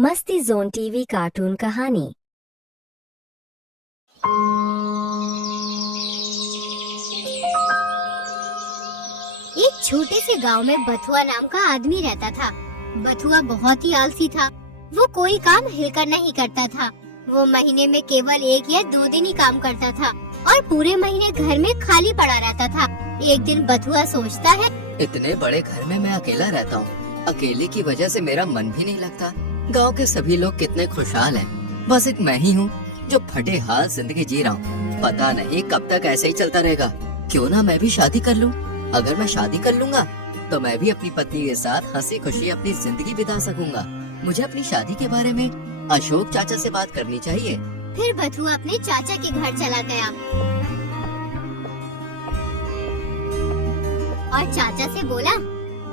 मस्ती zone TV cartoon कहानी। एक छोटे से गांव में बथुआ नाम का आदमी रहता था। बथुआ बहुत ही आलसी था। वो कोई काम हिलकर नहीं करता था। वो महीने में केवल 1 या 2 दिन ही काम करता था और पूरे महीने घर में खाली पड़ा रहता था। एक दिन बथुआ सोचता है, इतने बड़े घर में मैं अकेला रहता हूँ। अकेले की वजह से मेरा मन भी नहीं लगता। गांव के सभी लोग कितने खुशहाल हैं। बस एक मैं ही हूँ जो फटे हाल जिंदगी जी रहा हूँ। पता नहीं कब तक ऐसे ही चलता रहेगा। क्यों ना मैं भी शादी कर लूँ। अगर मैं शादी कर लूँगा तो मैं भी अपनी पत्नी के साथ हंसी खुशी अपनी जिंदगी बिता सकूंगा। मुझे अपनी शादी के बारे में अशोक चाचा से बात करनी चाहिए। फिर बथुआ अपने चाचा के घर चला गया और चाचा से बोला,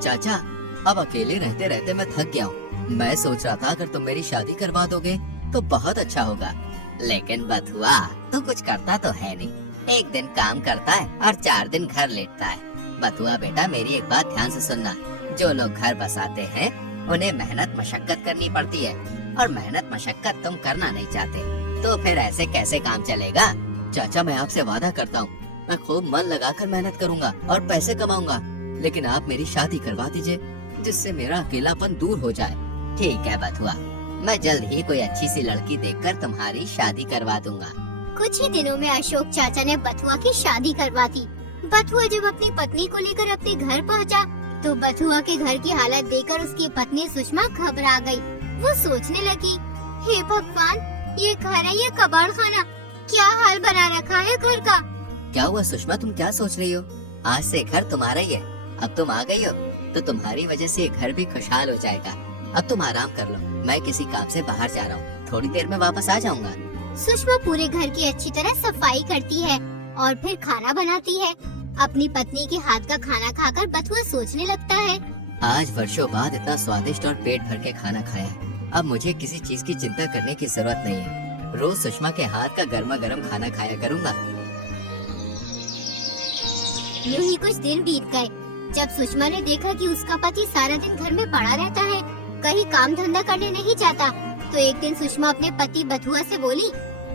चाचा, अब अकेले रहते रहते मैं थक गया हूँ। मैं सोच रहा था अगर तुम मेरी शादी करवा दोगे तो बहुत अच्छा होगा। लेकिन बथुआ तू कुछ करता तो है नहीं। एक दिन काम करता है और 4 दिन घर लेटता है। बथुआ बेटा, मेरी एक बात ध्यान से सुनना। जो लोग घर बसाते हैं उन्हें मेहनत मशक्कत करनी पड़ती है और मेहनत मशक्कत तुम करना नहीं चाहते तो फिर ऐसे कैसे काम चलेगा। चाचा, मैं आपसे वादा करता हूँ मैं खूब मन लगाकर मेहनत करूँगा और पैसे कमाऊंगा। लेकिन आप मेरी शादी करवा दीजिए जिससे मेरा अकेलापन दूर हो जाए। ठीक है बथुआ, मैं जल्द ही कोई अच्छी सी लड़की देखकर तुम्हारी शादी करवा दूंगा। कुछ ही दिनों में अशोक चाचा ने बथुआ की शादी करवा दी। बथुआ जब अपनी पत्नी को लेकर अपने घर पहुंचा, तो बथुआ के घर की हालत देखकर उसकी पत्नी सुषमा घबरा गई। वो सोचने लगी, हे भगवान, ये घर है या कबाड़ खाना? क्या हाल बना रखा है घर का। क्या हुआ सुषमा, तुम क्या सोच रही हो? आज से घर तुम्हारा ही है। अब तुम आ गई हो तो तुम्हारी वजह से ये घर भी खुशहाल हो जाएगा। अब तुम आराम कर लो, मैं किसी काम से बाहर जा रहा हूँ। थोड़ी देर में वापस आ जाऊंगा। सुषमा पूरे घर की अच्छी तरह सफाई करती है और फिर खाना बनाती है। अपनी पत्नी के हाथ का खाना खाकर बथुआ सोचने लगता है, आज वर्षों बाद इतना स्वादिष्ट और पेट भर के खाना खाया है। अब मुझे किसी चीज की चिंता करने की जरूरत नहीं है। रोज सुषमा के हाथ का गर्मा गर्म खाना खाया करूँगा। यूं ही कुछ दिन बीत गए। जब सुषमा ने देखा कि उसका पति सारा दिन घर में पड़ा रहता है, कहीं काम धंधा करने नहीं जाता, तो एक दिन सुषमा अपने पति बथुआ से बोली,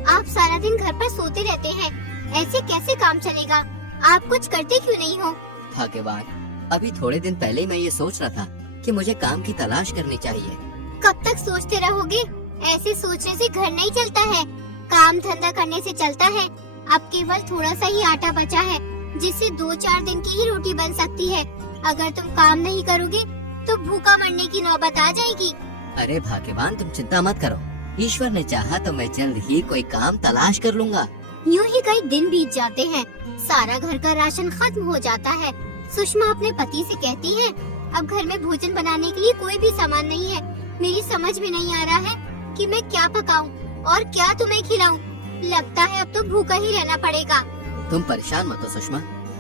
आप सारा दिन घर पर सोते रहते हैं, ऐसे कैसे काम चलेगा? आप कुछ करते क्यों नहीं हो? भाग्यवान, अभी थोड़े दिन पहले ही मैं ये सोच रहा था कि मुझे काम की तलाश करनी चाहिए। कब तक सोचते रहोगे? ऐसे सोचने से घर नहीं चलता है, काम धंधा करने से चलता है। अब केवल थोड़ा सा ही आटा बचा है जिससे 2-4 दिन की ही रोटी बन सकती है। अगर तुम काम नहीं करोगे तो भूखा मरने की नौबत आ जाएगी। अरे भाग्यवान, तुम चिंता मत करो। ईश्वर ने चाहा तो मैं जल्द ही कोई काम तलाश कर लूँगा। यूं ही कई दिन बीत जाते हैं। सारा घर का राशन खत्म हो जाता है। सुषमा अपने पति से कहती है, अब घर में भोजन बनाने के लिए कोई भी सामान नहीं है। मेरी समझ में नहीं आ रहा है कि मैं क्या पकाऊं और क्या तुम्हें खिलाऊं। लगता है अब तो भूखा ही रहना पड़ेगा। तुम परेशान मत हो सुषमा,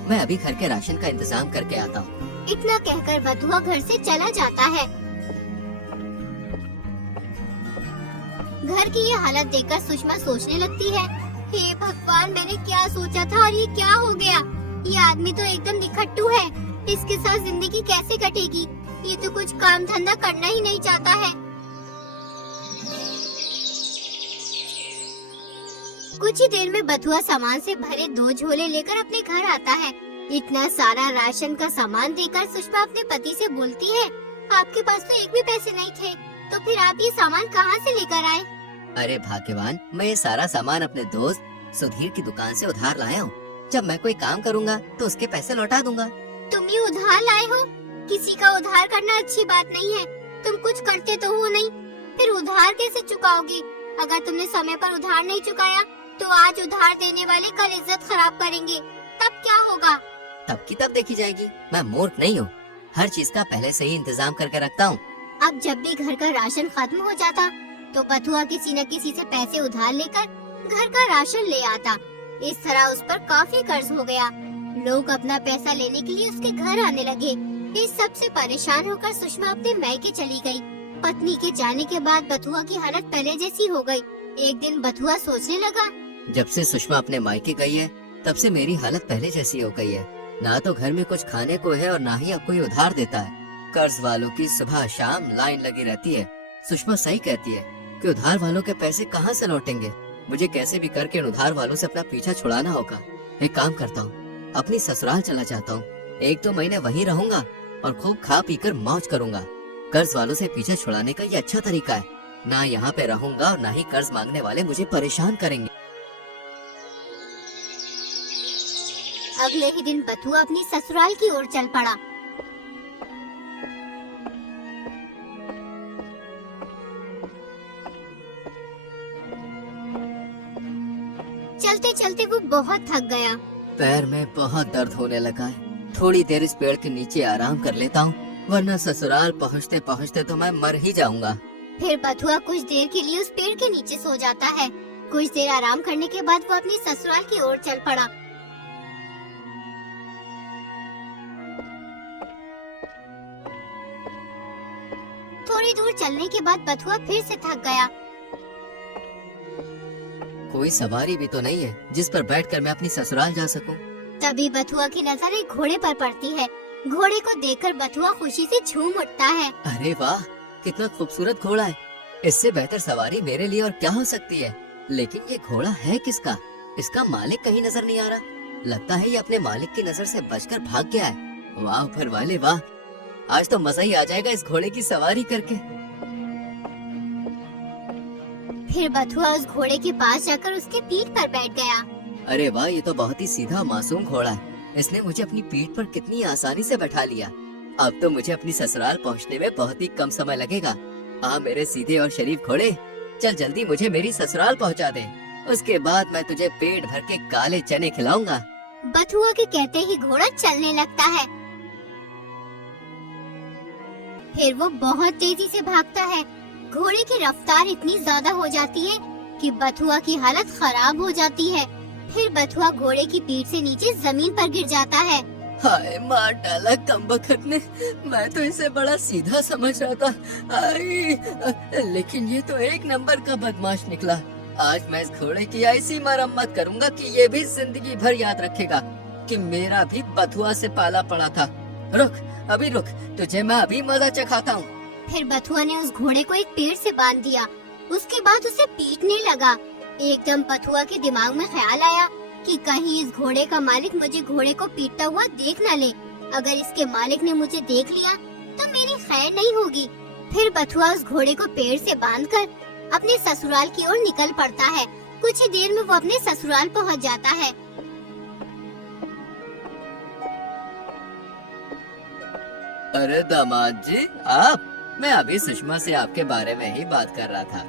मैं अभी घर के राशन का इंतजाम करके आता हूँ। इतना कहकर बथुआ घर से चला जाता है। घर की ये हालत देखकर सुषमा सोचने लगती है, हे भगवान, मैंने क्या सोचा था और ये क्या हो गया? ये आदमी तो एकदम निखट्टू है। इसके साथ जिंदगी कैसे कटेगी? ये तो कुछ काम धंधा करना ही नहीं चाहता है। कुछ ही देर में बथुआ सामान से भरे 2 झोले लेकर अपने घर आता है। इतना सारा राशन का सामान देखकर सुषमा अपने पति से बोलती है, आपके पास तो एक भी पैसे नहीं थे, तो फिर आप ये सामान कहाँ से लेकर आए? अरे भाग्यवान, मैं ये सारा सामान अपने दोस्त सुधीर की दुकान से उधार लाया हूँ। जब मैं कोई काम करूँगा तो उसके पैसे लौटा दूंगा। तुम ये उधार लाए हो? किसी का उधार करना अच्छी बात नहीं है। तुम कुछ करते तो हो नहीं, फिर उधार कैसे चुकाओगे? अगर तुमने समय पर उधार नहीं चुकाया तो आज उधार देने वाले कल इज्जत खराब करेंगे, तब क्या होगा? तब की तब देखी जाएगी। मैं मूर्ख नहीं हूँ, हर चीज का पहले से ही इंतजाम करके रखता हूँ। अब जब भी घर का राशन खत्म हो जाता तो बथुआ किसी न किसी से पैसे उधार लेकर घर का राशन ले आता। इस तरह उस पर काफी कर्ज हो गया। लोग अपना पैसा लेने के लिए उसके घर आने लगे। इस सब से परेशान होकर सुषमा अपने मायके चली गई। पत्नी के जाने के बाद बथुआ की हालत पहले जैसी हो गई। एक दिन बथुआ सोचने लगा, जब से सुषमा अपने मायके गई है तब से मेरी हालत पहले जैसी हो गई है। ना तो घर में कुछ खाने को है और ना ही अब कोई उधार देता है। कर्ज वालों की सुबह शाम लाइन लगी रहती है। सुषमा सही कहती है कि उधार वालों के पैसे कहाँ से लौटेंगे। मुझे कैसे भी करके इन उधार वालों से अपना पीछा छुड़ाना होगा। एक काम करता हूँ, अपनी ससुराल चला जाता हूँ। 1-2 महीने वहीं रहूंगा और खूब खा पी कर मौज करूंगा। कर्ज वालों से पीछा छुड़ाने का ये अच्छा तरीका है। ना यहाँ पे रहूंगा और ना ही कर्ज मांगने वाले मुझे परेशान करेंगे। अगले ही दिन बथुआ अपनी ससुराल की ओर चल पड़ा। चलते चलते वो बहुत थक गया। पैर में बहुत दर्द होने लगा है। थोड़ी देर इस पेड़ के नीचे आराम कर लेता हूँ, वरना ससुराल पहुँचते पहुँचते तो मैं मर ही जाऊंगा। फिर बथुआ कुछ देर के लिए उस पेड़ के नीचे सो जाता है। कुछ देर आराम करने के बाद वो अपनी ससुराल की ओर चल पड़ा। थोड़ी दूर चलने के बाद बथुआ फिर से थक गया। कोई सवारी भी तो नहीं है जिस पर बैठकर मैं अपनी ससुराल जा सकूं। तभी बथुआ की नजर एक घोड़े पर पड़ती है। घोड़े को देखकर बथुआ खुशी से झूम उठता है। अरे वाह, कितना खूबसूरत घोड़ा है। इससे बेहतर सवारी मेरे लिए और क्या हो सकती है। लेकिन ये घोड़ा है किसका? इसका मालिक कहीं नजर नहीं आ रहा। लगता है ये अपने मालिक की नजर से बचकर भाग गया है। वाह ऊपर वाले वाह, आज तो मजा ही आ जाएगा इस घोड़े की सवारी करके। फिर बथुआ उस घोड़े के पास जाकर उसके पीठ पर बैठ गया। अरे वाह, ये तो बहुत ही सीधा मासूम घोड़ा है। इसने मुझे अपनी पीठ पर कितनी आसानी से बैठा लिया। अब तो मुझे अपनी ससुराल पहुंचने में बहुत ही कम समय लगेगा। हाँ मेरे सीधे और शरीफ घोड़े, चल जल्दी मुझे मेरी ससुराल पहुंचा दे। उसके बाद मैं तुझे पेट भर के काले चने खिलाऊंगा। बथुआ के कहते ही घोड़ा चलने लगता है। फिर वो बहुत तेजी से भागता है। घोड़े की रफ्तार इतनी ज्यादा हो जाती है कि बथुआ की हालत खराब हो जाती है। फिर बथुआ घोड़े की पीठ से नीचे जमीन पर गिर जाता है। हाय मार डाला कमबख्त ने, मैं तो इसे बड़ा सीधा समझ रहा था। लेकिन ये तो एक नंबर का बदमाश निकला। आज मैं इस घोड़े की ऐसी मरम्मत करूंगा कि ये भी जिंदगी भर याद रखेगा कि मेरा भी बथुआ से पाला पड़ा था। रुक, अभी रुक, तुझे मैं अभी मजा चखाता हूँ। फिर बथुआ ने उस घोड़े को एक पेड़ से बांध दिया। उसके बाद उसे पीटने लगा। एकदम बथुआ के दिमाग में ख्याल आया कि कहीं इस घोड़े का मालिक मुझे घोड़े को पीटता हुआ देख न ले। अगर इसके मालिक ने मुझे देख लिया तो मेरी खैर नहीं होगी। फिर बथुआ उस घोड़े को पेड़ से बांधकर अपने ससुराल की ओर निकल पड़ता है। कुछ ही देर में वो अपने ससुराल पहुंच जाता है। अरे दामाद जी, आप? मैं अभी सुषमा से आपके बारे में ही बात कर रहा था।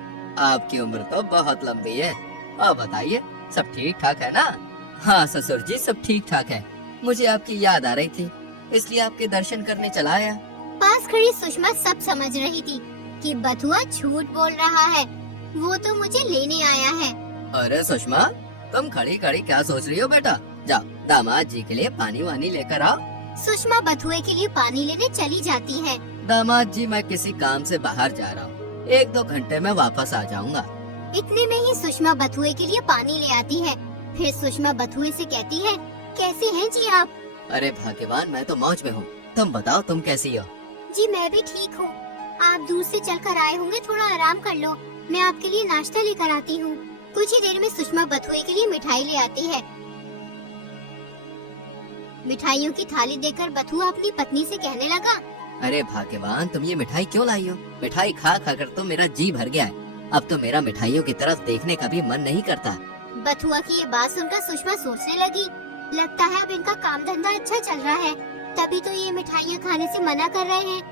आपकी उम्र तो बहुत लंबी है। अब बताइए, सब ठीक ठाक है ना? हाँ ससुर जी, सब ठीक ठाक है। मुझे आपकी याद आ रही थी, इसलिए आपके दर्शन करने चला आया। पास खड़ी सुषमा सब समझ रही थी कि बथुआ झूठ बोल रहा है। वो तो मुझे लेने आया है। अरे सुषमा, तुम खड़ी खड़ी क्या सोच रही हो बेटा? जाओ दामाद जी के लिए पानी वानी लेकर आओ। सुषमा बथुए के लिए पानी लेने चली जाती है। दामाद जी, मैं किसी काम से बाहर जा रहा हूँ, 1-2 घंटे में वापस आ जाऊंगा। इतने में ही सुषमा बथुए के लिए पानी ले आती है। फिर सुषमा बथुए से कहती है, कैसे हैं जी आप? अरे भाग्यवान, मैं तो मौज में हूँ। तुम बताओ, तुम कैसी हो? जी मैं भी ठीक हूँ। आप दूर से चलकर आए होंगे, थोड़ा आराम कर लो। मैं आपके लिए नाश्ता लेकर आती हूँ। कुछ ही देर में सुषमा बथुए के लिए मिठाई ले आती है। मिठाइयों की थाली देखकर बथुआ अपनी पत्नी से कहने लगा, अरे भाग्यवान, तुम ये मिठाई क्यों लाई हो? मिठाई खा खा कर तो मेरा जी भर गया है। अब तो मेरा मिठाइयों की तरफ देखने का भी मन नहीं करता। बथुआ की ये बात सुनकर सुषमा सोचने लगी, लगता है अब इनका काम धंधा अच्छा चल रहा है, तभी तो ये मिठाइयाँ खाने से मना कर रहे हैं,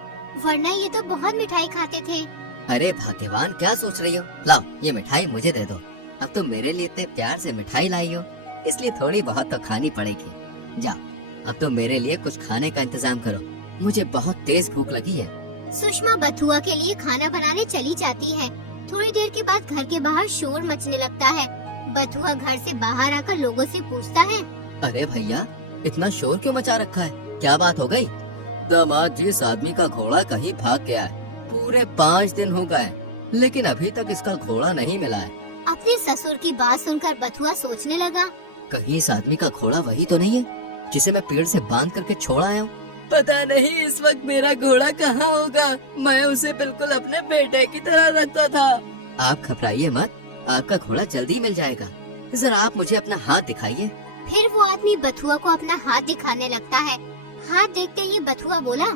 वरना ये तो बहुत मिठाई खाते थे। अरे भाग्यवान, क्या सोच रही हो? लाओ ये मिठाई मुझे दे दो। अब तो मेरे लिए इतने प्यार से मिठाई लाई हो, इसलिए थोड़ी बहुत तो खानी पड़ेगी। जाओ, अब तो मेरे लिए कुछ खाने का इंतजाम करो, मुझे बहुत तेज भूख लगी है। सुषमा बथुआ के लिए खाना बनाने चली जाती है। थोड़ी देर के बाद घर के बाहर शोर मचने लगता है। बथुआ घर से बाहर आकर लोगों से पूछता है, अरे भैया, इतना शोर क्यों मचा रखा है? क्या बात हो गई? दामाद जी, इस आदमी का घोड़ा कहीं भाग गया है। पूरे 5 दिन हो गए, लेकिन अभी तक इसका घोड़ा नहीं मिला है। अपने ससुर की बात सुनकर बथुआ सोचने लगा, कहीं इस आदमी का घोड़ा वही तो नहीं है जिसे मैं पेड़ से बांध करके छोड़ आया हूँ? पता नहीं इस वक्त मेरा घोड़ा कहाँ होगा। मैं उसे बिल्कुल अपने बेटे की तरह रखता था। आप घबराइए मत, आपका घोड़ा जल्दी मिल जाएगा। जरा आप मुझे अपना हाथ दिखाइए। फिर वो आदमी बथुआ को अपना हाथ दिखाने लगता है। हाथ देखते ही बथुआ बोला,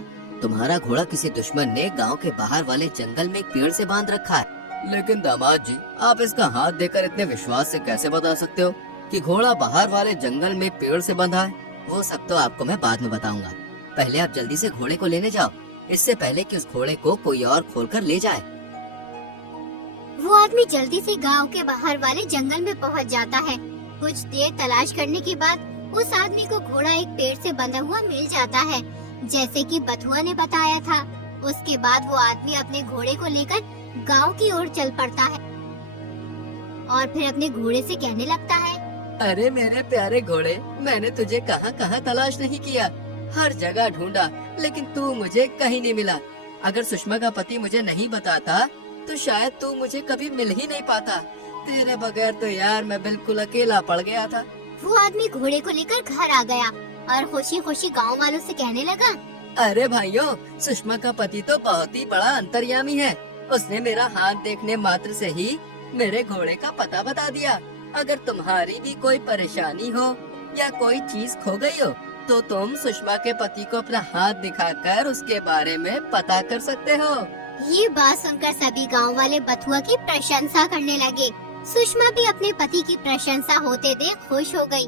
तुम्हारा घोड़ा किसी दुश्मन ने गांव के बाहर वाले जंगल में एक पेड़ से बांध रखा है। लेकिन दामाद जी, आप इसका हाथ देखकर इतने विश्वास से कैसे बता सकते हो कि घोड़ा बाहर वाले जंगल में पेड़ से बंधा है? वो सब तो आपको मैं बाद में बताऊंगा। पहले आप जल्दी से घोड़े को लेने जाओ, इससे पहले कि उस घोड़े को कोई और खोलकर ले जाए। वो आदमी जल्दी से गांव के बाहर वाले जंगल में पहुंच जाता है। कुछ देर तलाश करने के बाद उस आदमी को घोड़ा एक पेड़ से बंधा हुआ मिल जाता है, जैसे कि बथुआ ने बताया था। उसके बाद वो आदमी अपने घोड़े को लेकर गांव की ओर चल पड़ता है और फिर अपने घोड़े से कहने लगता है, अरे मेरे प्यारे घोड़े, मैंने तुझे कहाँ कहाँ तलाश नहीं किया, हर जगह ढूंढा, लेकिन तू मुझे कहीं नहीं मिला। अगर सुषमा का पति मुझे नहीं बताता तो शायद तू मुझे कभी मिल ही नहीं पाता। तेरे बगैर तो यार मैं बिल्कुल अकेला पड़ गया था। वो आदमी घोड़े को लेकर घर आ गया और खुशी खुशी गांव वालों से कहने लगा, अरे भाइयों, सुषमा का पति तो बहुत ही बड़ा अंतर्यामी है। उसने मेरा हाथ देखने मात्र से ही मेरे घोड़े का पता बता दिया। अगर तुम्हारी भी कोई परेशानी हो या कोई चीज खो गई हो तो तुम सुषमा के पति को अपना हाथ दिखाकर उसके बारे में पता कर सकते हो। ये बात सुनकर सभी गांव वाले बथुआ की प्रशंसा करने लगे। सुषमा भी अपने पति की प्रशंसा होते देख खुश हो गई।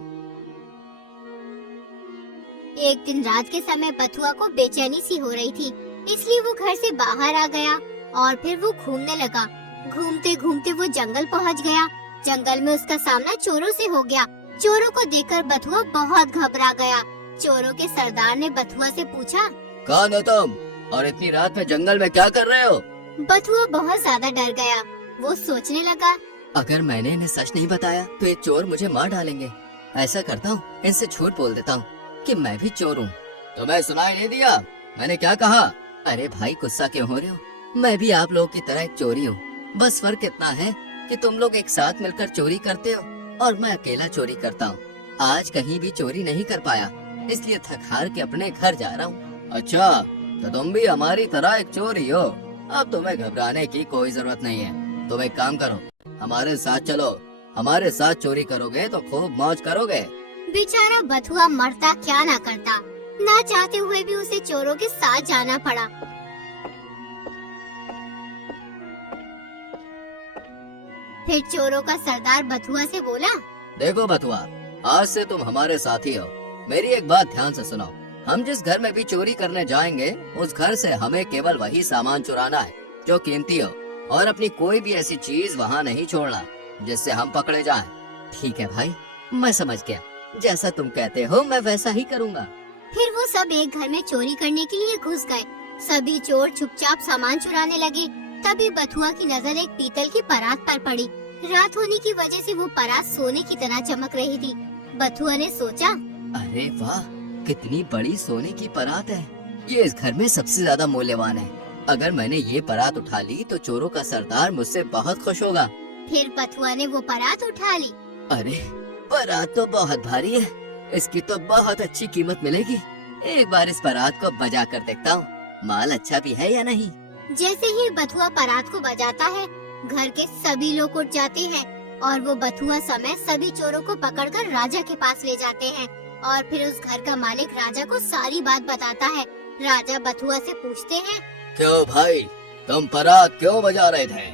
एक दिन रात के समय बथुआ को बेचैनी सी हो रही थी, इसलिए वो घर से बाहर आ गया और फिर वो घूमने लगा। घूमते घूमते वो जंगल पहुंच गया। जंगल में उसका सामना चोरों से हो गया। चोरों को देखकर बथुआ बहुत घबरा गया। चोरों के सरदार ने बथुआ से पूछा, कौन हो तुम और इतनी रात में जंगल में क्या कर रहे हो? बथुआ बहुत ज्यादा डर गया। वो सोचने लगा, अगर मैंने इन्हें सच नहीं बताया तो ये चोर मुझे मार डालेंगे। ऐसा करता हूँ, इनसे झूठ बोल देता हूँ कि मैं भी चोर हूँ। तुम्हें सुनाई नहीं दिया मैंने क्या कहा? अरे भाई, गुस्सा क्यों हो रहे हो? मैं भी आप लोगों की तरह एक चोरी हूँ। बस फर्क इतना है कि तुम लोग एक साथ मिलकर चोरी करते हो और मैं अकेला चोरी करता हूँ। आज कहीं भी चोरी नहीं कर पाया, इसलिए थक हार के अपने घर जा रहा हूँ। अच्छा, तो तुम भी हमारी तरह एक चोरी हो। अब तुम्हें घबराने की कोई जरूरत नहीं है। तुम एक काम करो, हमारे साथ चलो। हमारे साथ चोरी करोगे तो खूब मौज करोगे। बेचारा बथुआ मरता क्या ना करता, ना चाहते हुए भी उसे चोरों के साथ जाना पड़ा। फिर चोरों का सरदार बथुआ से बोला, देखो बथुआ, आज से तुम हमारे साथी हो। मेरी एक बात ध्यान से सुनो। हम जिस घर में भी चोरी करने जाएंगे उस घर से हमें केवल वही सामान चुराना है जो कीमती हो, और अपनी कोई भी ऐसी चीज वहाँ नहीं छोड़ना जिससे हम पकड़े जाएं। ठीक है भाई, मैं समझ गया। जैसा तुम कहते हो मैं वैसा ही करूँगा। फिर वो सब एक घर में चोरी करने के लिए घुस गए। सभी चोर चुपचाप सामान चुराने लगे। तभी बथुआ की नजर एक पीतल की परात पर पड़ी। रात होने की वजह से वो परात सोने की तरह चमक रही थी। बथुआ ने सोचा, अरे वाह, कितनी बड़ी सोने की परात है। ये इस घर में सबसे ज्यादा मूल्यवान है। अगर मैंने ये परात उठा ली तो चोरों का सरदार मुझसे बहुत खुश होगा। फिर बथुआ ने वो परात उठा ली। अरे, परात तो बहुत भारी है, इसकी तो बहुत अच्छी कीमत मिलेगी। एक बार इस परात को बजा कर देखता हूँ, माल अच्छा भी है या नहीं। जैसे ही बथुआ परात को बजाता है, घर के सभी लोग उठ जाते हैं और वो बथुआ समेत सभी चोरों को पकड़कर राजा के पास ले जाते हैं। और फिर उस घर का मालिक राजा को सारी बात बताता है। राजा बथुआ से पूछते हैं, क्यों भाई, तुम परात क्यों बजा रहे थे?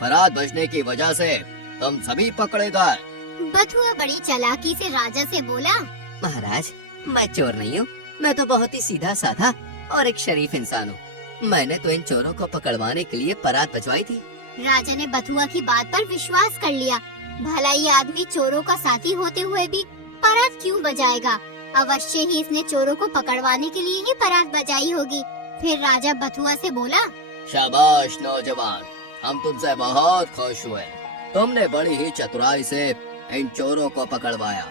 परात बजने की वजह से तुम सभी पकड़े गए। बथुआ बड़ी चालाकी से राजा से बोला, महाराज, मैं चोर नहीं हूँ। मैं तो बहुत ही सीधा साधा और एक शरीफ इंसान हूँ। मैंने तो इन चोरों को पकड़वाने के लिए परात बजवाई थी। राजा ने बथुआ की बात पर विश्वास कर लिया। भला ये आदमी चोरों का साथी होते हुए भी परात क्यों बजाएगा? अवश्य ही इसने चोरों को पकड़वाने के लिए ही परात बजाई होगी। फिर राजा बथुआ से बोला, शाबाश नौजवान, हम तुमसे बहुत खुश हुए। तुमने बड़ी ही चतुराई से इन चोरों को पकड़वाया।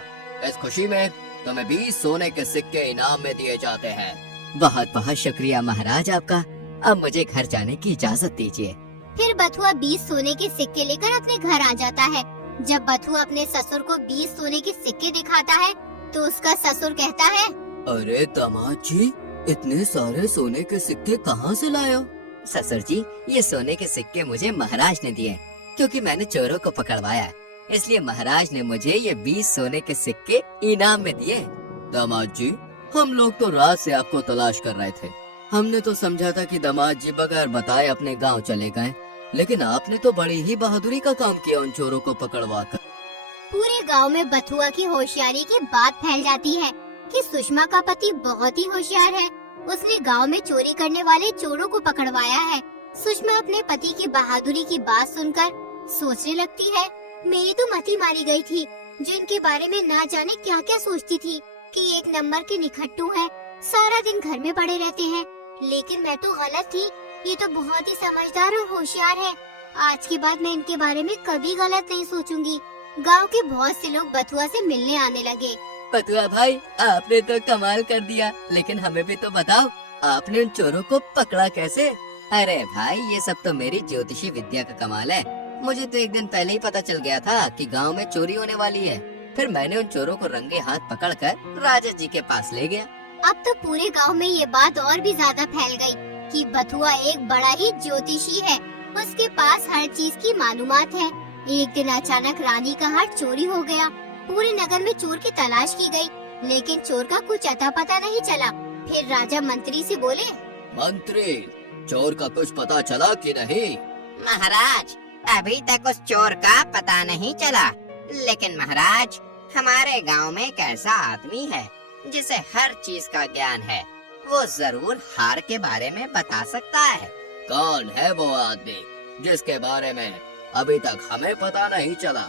इस खुशी में तुम्हें 20 सोने के सिक्के इनाम में दिए जाते हैं। बहुत बहुत शुक्रिया महाराज आपका। अब मुझे घर जाने की इजाजत दीजिए। फिर बथुआ 20 सोने के सिक्के लेकर अपने घर आ जाता है। जब बथुआ अपने ससुर को 20 सोने के सिक्के दिखाता है तो उसका ससुर कहता है, अरे दामाद जी, इतने सारे सोने के सिक्के कहाँ से लाए हो? ससुर जी, ये सोने के सिक्के मुझे महाराज ने दिए, क्योंकि मैंने चोरों को पकड़वाया, इसलिए महाराज ने मुझे ये 20 सोने के सिक्के इनाम में दिए। दामाद जी, हम लोग तो रात से आपको तलाश कर रहे थे। हमने तो समझा था कि दामाद जी बगैर बताए अपने गांव चले गए, लेकिन आपने तो बड़ी ही बहादुरी का काम किया उन चोरों को पकड़वा कर। पूरे गांव में बथुआ की होशियारी की बात फैल जाती है कि सुषमा का पति बहुत ही होशियार है। उसने गांव में चोरी करने वाले चोरों को पकड़वाया है। सुषमा अपने पति की बहादुरी की बात सुनकर सोचने लगती है, मेरी तो मति मारी गई थी, जो इनके बारे में ना जाने क्या क्या सोचती थी कि एक नंबर के निखट्टू हैं, सारा दिन घर में पड़े रहते हैं। लेकिन मैं तो गलत थी, ये तो बहुत ही समझदार और होशियार है। आज के बाद मैं इनके बारे में कभी गलत नहीं सोचूंगी। गांव के बहुत से लोग बथुआ से मिलने आने लगे। बथुआ भाई, आपने तो कमाल कर दिया, लेकिन हमें भी तो बताओ, आपने उन चोरों को पकड़ा कैसे? अरे भाई, ये सब तो मेरी ज्योतिषी विद्या का कमाल है। मुझे तो एक दिन पहले ही पता चल गया था कि गांव में चोरी होने वाली है। फिर मैंने उन चोरों को रंगे हाथ पकड़कर राजा जी के पास ले गया। अब तो पूरे गांव में ये बात और भी ज्यादा फैल गई कि बथुआ एक बड़ा ही ज्योतिषी है। उसके पास हर चीज की मालूमात है। एक दिन अचानक रानी का हार चोरी हो गया। पूरे नगर में चोर की तलाश की गई, लेकिन चोर का कुछ अता पता नहीं चला। फिर राजा मंत्री से बोले, मंत्री, चोर का कुछ पता चला कि नहीं? महाराज, अभी तक उस चोर का पता नहीं चला, लेकिन महाराज, हमारे गांव में एक ऐसा आदमी है जिसे हर चीज का ज्ञान है। वो जरूर हार के बारे में बता सकता है। कौन है वो आदमी जिसके बारे में अभी तक हमें पता नहीं चला?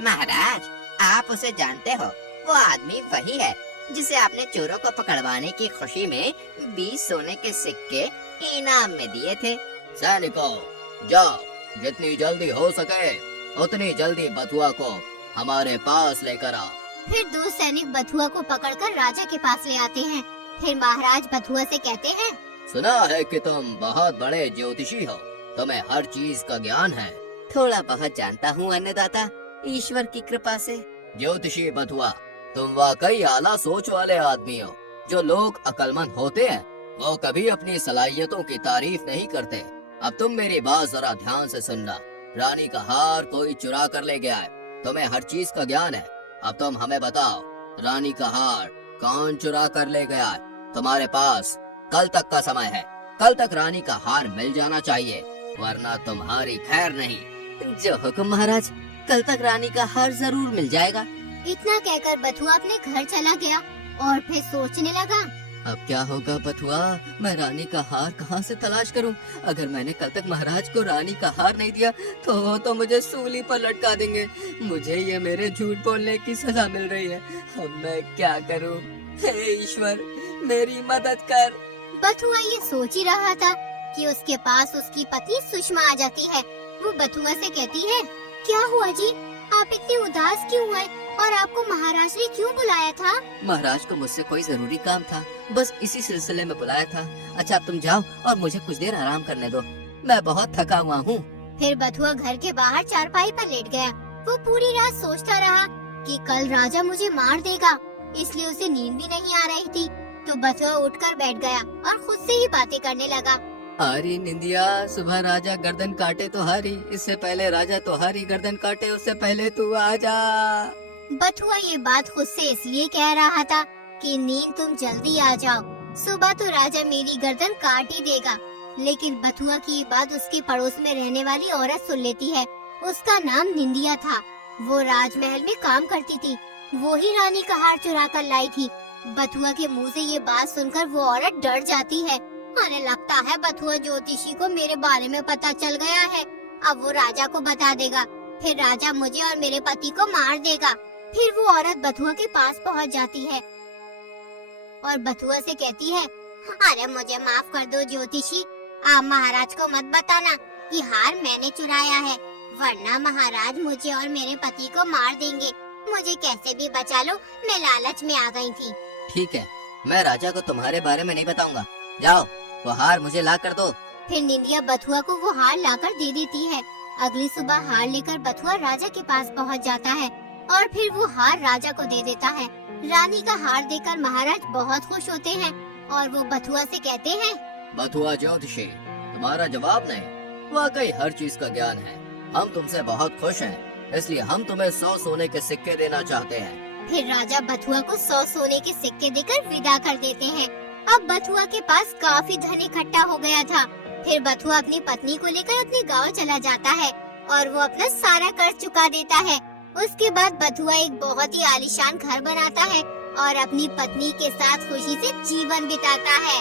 महाराज, आप उसे जानते हो। वो आदमी वही है जिसे आपने चोरों को पकड़वाने की खुशी में 20 सोने के सिक्के इनाम में दिए थे। सैनिकों, जाओ, जितनी जल्दी हो सके उतनी जल्दी बथुआ को हमारे पास लेकर आओ। फिर 2 सैनिक बथुआ को पकड़कर राजा के पास ले आते हैं। फिर महाराज बथुआ से कहते हैं, सुना है कि तुम बहुत बड़े ज्योतिषी हो, तुम्हें हर चीज का ज्ञान है। थोड़ा बहुत जानता हूँ अन्नदाता, ईश्वर की कृपा से। ज्योतिषी बथुआ, तुम वाकई आला सोच वाले आदमी हो। जो लोग अक्लमंद होते हैं वो कभी अपनी सलाहियतों की तारीफ नहीं करते। अब तुम मेरी बात जरा ध्यान से सुनना। रानी का हार कोई चुरा कर ले गया है। तुम्हें हर चीज का ज्ञान है। अब तुम हमें बताओ, रानी का हार कौन चुरा कर ले गया है? तुम्हारे पास कल तक का समय है। कल तक रानी का हार मिल जाना चाहिए, वरना तुम्हारी खैर नहीं। जो हुक्म महाराज, कल तक रानी का हार जरूर मिल जाएगा। इतना कहकर बथुआ अपने घर चला गया और फिर सोचने लगा, अब क्या होगा बथुआ? मैं रानी का हार कहाँ से तलाश करूं? अगर मैंने कल तक महाराज को रानी का हार नहीं दिया तो वो तो मुझे सूली पर लटका देंगे। मुझे ये मेरे झूठ बोलने की सजा मिल रही है। अब मैं क्या करूं? हे ईश्वर, मेरी मदद कर। बथुआ ये सोच ही रहा था कि उसके पास उसकी पत्नी सुषमा आ जाती है। वो बथुआ से कहती है, क्या हुआ जी, आप इतने उदास क्यों हुए और आपको महाराज ने क्यों बुलाया था? महाराज को मुझसे कोई जरूरी काम था, बस इसी सिलसिले में बुलाया था। अच्छा, अब तुम जाओ और मुझे कुछ देर आराम करने दो, मैं बहुत थका हुआ हूँ। फिर बथुआ घर के बाहर चारपाई पर लेट गया। वो पूरी रात सोचता रहा कि कल राजा मुझे मार देगा, इसलिए उसे नींद भी नहीं आ रही थी। तो बथुआ उठकर बैठ गया और खुद से ही बातें करने लगा। अरे निंदिया, सुबह राजा गर्दन काटे तो हारी, इससे पहले राजा तो हारी गर्दन काटे, उससे पहले तू आजा। बथुआ ये बात खुद से इसलिए कह रहा था कि नींद तुम जल्दी आ जाओ, सुबह तो राजा मेरी गर्दन काट ही देगा। लेकिन बथुआ की ये बात उसके पड़ोस में रहने वाली औरत सुन लेती है। उसका नाम निंदिया था। वो राजमहल में काम करती थी। वो ही रानी का हार चुरा कर लाई थी। बथुआ के मुंह से ये बात सुनकर वो औरत डर जाती है। अरे लगता है बथुआ ज्योतिषी को मेरे बारे में पता चल गया है। अब वो राजा को बता देगा, फिर राजा मुझे और मेरे पति को मार देगा। फिर वो औरत बथुआ के पास पहुंच जाती है और बथुआ से कहती है, अरे मुझे माफ कर दो ज्योतिषी, आप महाराज को मत बताना कि हार मैंने चुराया है, वरना महाराज मुझे और मेरे पति को मार देंगे। मुझे कैसे भी बचा लो, मैं लालच में आ गई थी। ठीक है, मैं राजा को तुम्हारे बारे में नहीं बताऊंगा। जाओ, वो हार मुझे ला कर दो। फिर निंदिया बथुआ को वो हार लाकर दे देती है। अगली सुबह हार लेकर बथुआ राजा के पास पहुंच जाता है और फिर वो हार राजा को दे देता है। रानी का हार देकर महाराज बहुत खुश होते हैं और वो बथुआ से कहते हैं, बथुआ ज्योतिषी, तुम्हारा जवाब नहीं, वाकई हर चीज का ज्ञान है। हम तुमसे बहुत खुश हैं, इसलिए हम तुम्हें 100 सोने के सिक्के देना चाहते हैं। फिर राजा बथुआ को 100 सोने के सिक्के देकर विदा कर देते हैं। अब बथुआ के पास काफी धन इकट्ठा हो गया था। फिर बथुआ अपनी पत्नी को लेकर अपने गांव चला जाता है और वो अपना सारा कर्ज चुका देता है। उसके बाद बथुआ एक बहुत ही आलीशान घर बनाता है और अपनी पत्नी के साथ खुशी से जीवन बिताता है।